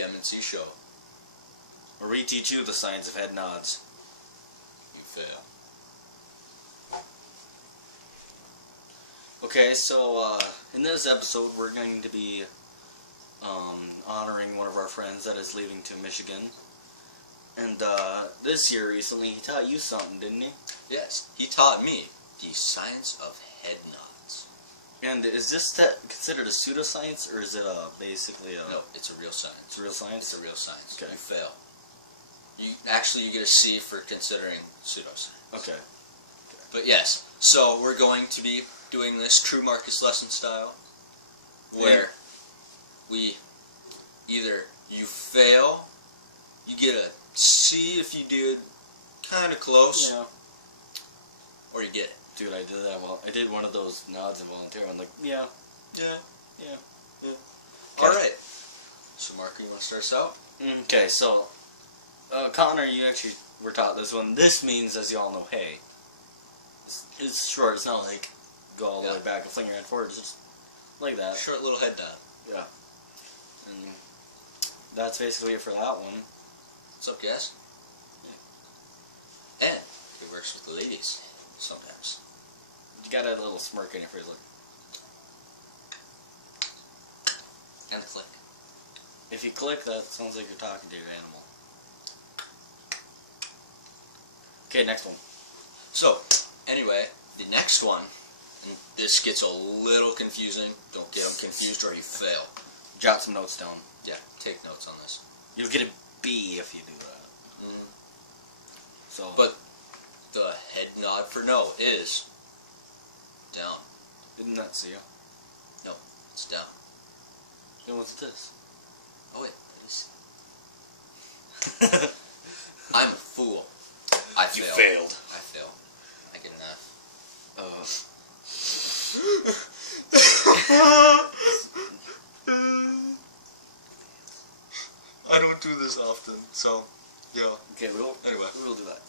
the M&C show. Where we teach you the science of head nods. You fail. Okay, so in this episode we're going to be honoring one of our friends that is leaving to Michigan. And this year recently he taught you something, didn't he? Yes, he taught me the science of head nods. And is this considered a pseudoscience, or is it basically a... No, it's a real science. It's a real science? It's a real science. Okay. You fail. You get a C for considering pseudoscience. Okay. But yes, so we're going to be doing this true Marcus lesson style, where we either you fail, you get a C if you did kind of close, Yeah. or you get it. Dude, I did that well. I did one of those nods involuntarily. I'm like, yeah. Alright. So Marco, you want to start us out? Okay, so, Connor, you actually were taught this one. This means, as you all know, hey. It's short. It's not like go all the way back and fling your head forward. It's just like that. Short little head nod. Yeah. And that's basically it for that one. What's up, guys? And he works with the ladies sometimes. You got a little smirk in your face, like. And a click. If you click, that sounds like you're talking to your animal. Okay, next one. So, anyway, the next one, and this gets a little confusing. Don't get them confused or you fail. Jot some notes down. Yeah, take notes on this. You'll get a B if you do that. So, But the head nod for no is down. didn't that see you? No, it's down. Then what's this? Oh wait, it is. I'm a fool. I You fail. failed. I fail. I get an F. I don't do this often, so yeah. Okay, we will do that.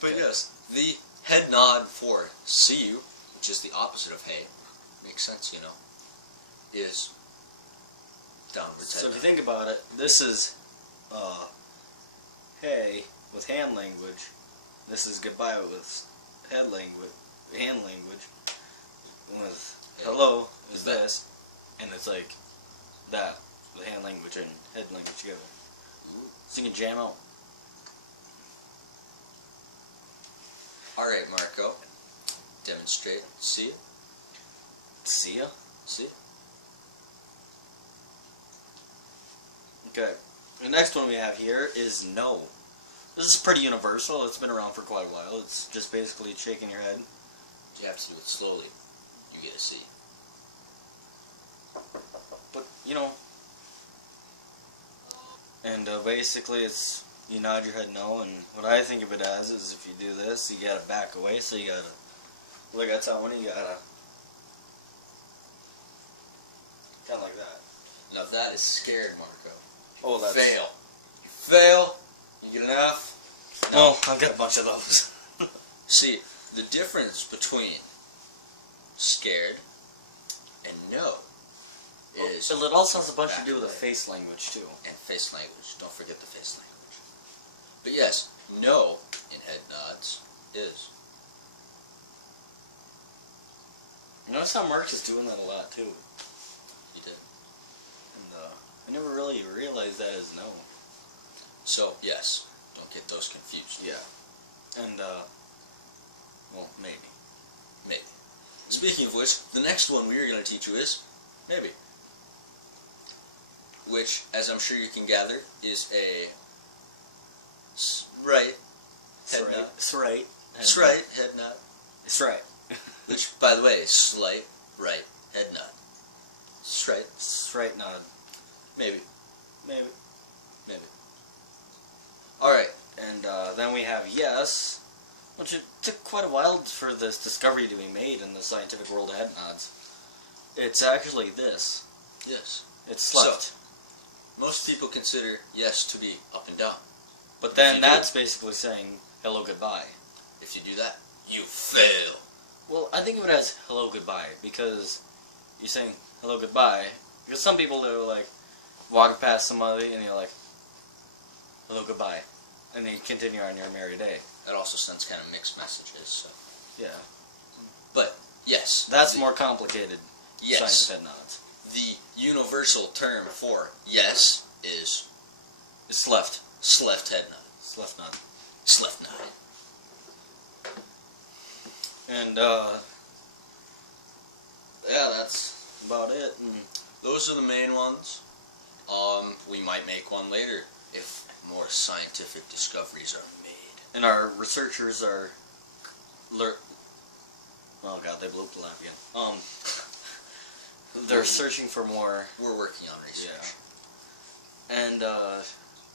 But yes, the head nod for see you, which is the opposite of hey, makes sense, you know, is downwards head So if you nod. think about it, this is hey with hand language. This is goodbye with hand language. With hello is this, and it's like that with hand language and head language together. Ooh. So you can jam out. Alright, Marco. Demonstrate. See it? See ya. See it? Okay. The next one we have here is no. This is pretty universal. It's been around for quite a while. It's just basically shaking your head. You have to do it slowly. You get a C. But, you know, and basically it's, you nod your head no, and what I think of it as is if you do this, you gotta back away, so you gotta, look at someone, you gotta, kinda like that. Now that is scared, Marco. Oh, that's... Fail. You fail, you get an F. No, I've got a bunch of those. See, the difference between scared and no is... Well, it also has a bunch to back do with the away. face language, too. And face language. Don't forget the face language. But yes, no in head nods is. You notice how Mark is doing that a lot, too. You did. And I never really realized that as no. So, yes, don't get those confused. Yeah. And, well, maybe. Maybe. Speaking of which, the next one we are going to teach you is maybe. Which, as I'm sure you can gather, is a right head nod. It's right. It's right head nod. It's right. Which, by the way, is slight right head nod. It's right. It's right nod. Maybe. Maybe. Maybe. Alright. And then we have yes, which it took quite a while for this discovery to be made in the scientific world of head nods. It's actually this. Yes. It's left. So, most people consider yes to be up and down. But then if you that's basically saying hello, goodbye. If you do that, you fail. Well, I think of it as hello, goodbye, because you're saying hello, goodbye. Because some people are like, walking past somebody and you're like, hello, goodbye. And then you continue on your merry day. It also sends kind of mixed messages. So. Yeah. But, yes. That's more complicated. Yes. Science of head nods. The universal term for yes is Sleft. sleft head nod. Sleft nod. Sleft nod. And, yeah, that's about it. And those are the main ones. We might make one later if more scientific discoveries are made. And our researchers are oh god, they blew up the lab again. They're searching for more. We're working on research. Yeah. And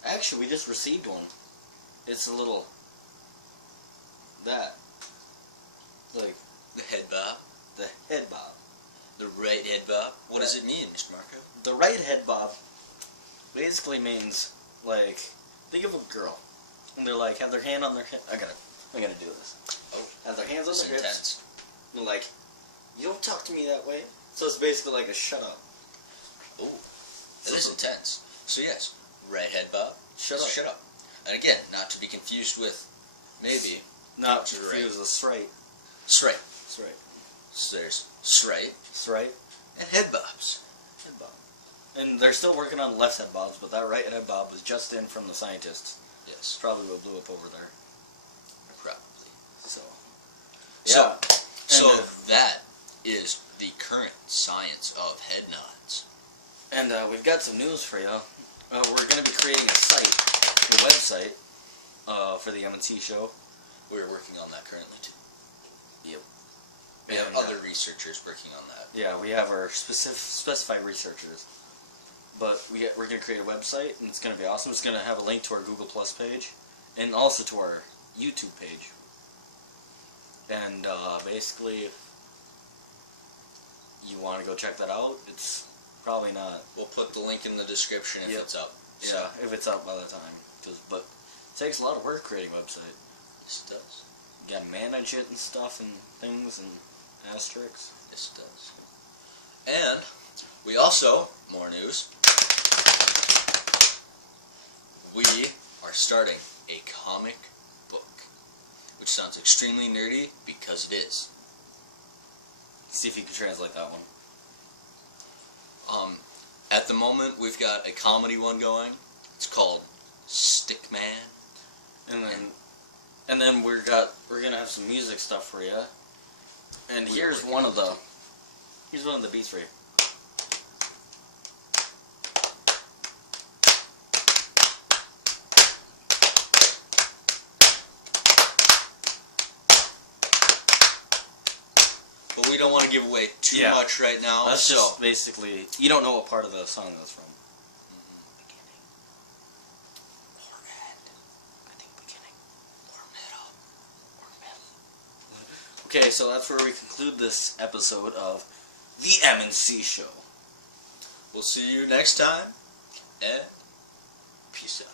actually, we just received one. It's a little like The head bob. the head bob. The right head bob. What does it mean, Mr. Marco? The right head bob basically means, like, think of a girl, and they're like, have their hand on their hip. I'm gonna do this. Oh, Have their hands on it's their hips. intense. And like, you don't talk to me that way. So it's basically like a shut up. Oh, that is intense. So yes, right head bob. Shut up. Shut up. And again, not to be confused with, maybe, Not To the right. confused with straight. straight. Straight. So there's straight Straight. and head bobs. Head bob. And they're still working on the left head bobs, but that right head bob was just in from the scientists. Yes, Probably what blew up over there. probably. So. So, Yeah. so And, that is the current science of head nods. And we've got some news for you. We're going to be creating a site, a website, for the M&C show. We're working on that currently too. Yep. We have And, other researchers working on that. Yeah, we have our specified researchers. But we're going to create a website, and it's going to be awesome. It's going to have a link to our Google Plus page, and also to our YouTube page. And basically, if you want to go check that out, it's probably not. We'll put the link in the description if Yep. it's up. Yeah, if it's up by the time. But it takes a lot of work creating a website. Yes, it does. You gotta manage it and stuff and things and asterisks. Yes, it does. And we also, more news, we are starting a comic book, which sounds extremely nerdy because it is. See if you can translate that one. At the moment, we've got a comedy one going. It's called Stickman. And then we're gonna have some music stuff for you. And here's one of the beats for you. But we don't want to give away too Yeah. much right now. That's so just basically, you don't know what part of the song that's from. beginning or end. I think beginning or middle or middle. Okay, so that's where we conclude this episode of the M&C Show. We'll see you next time, and peace out.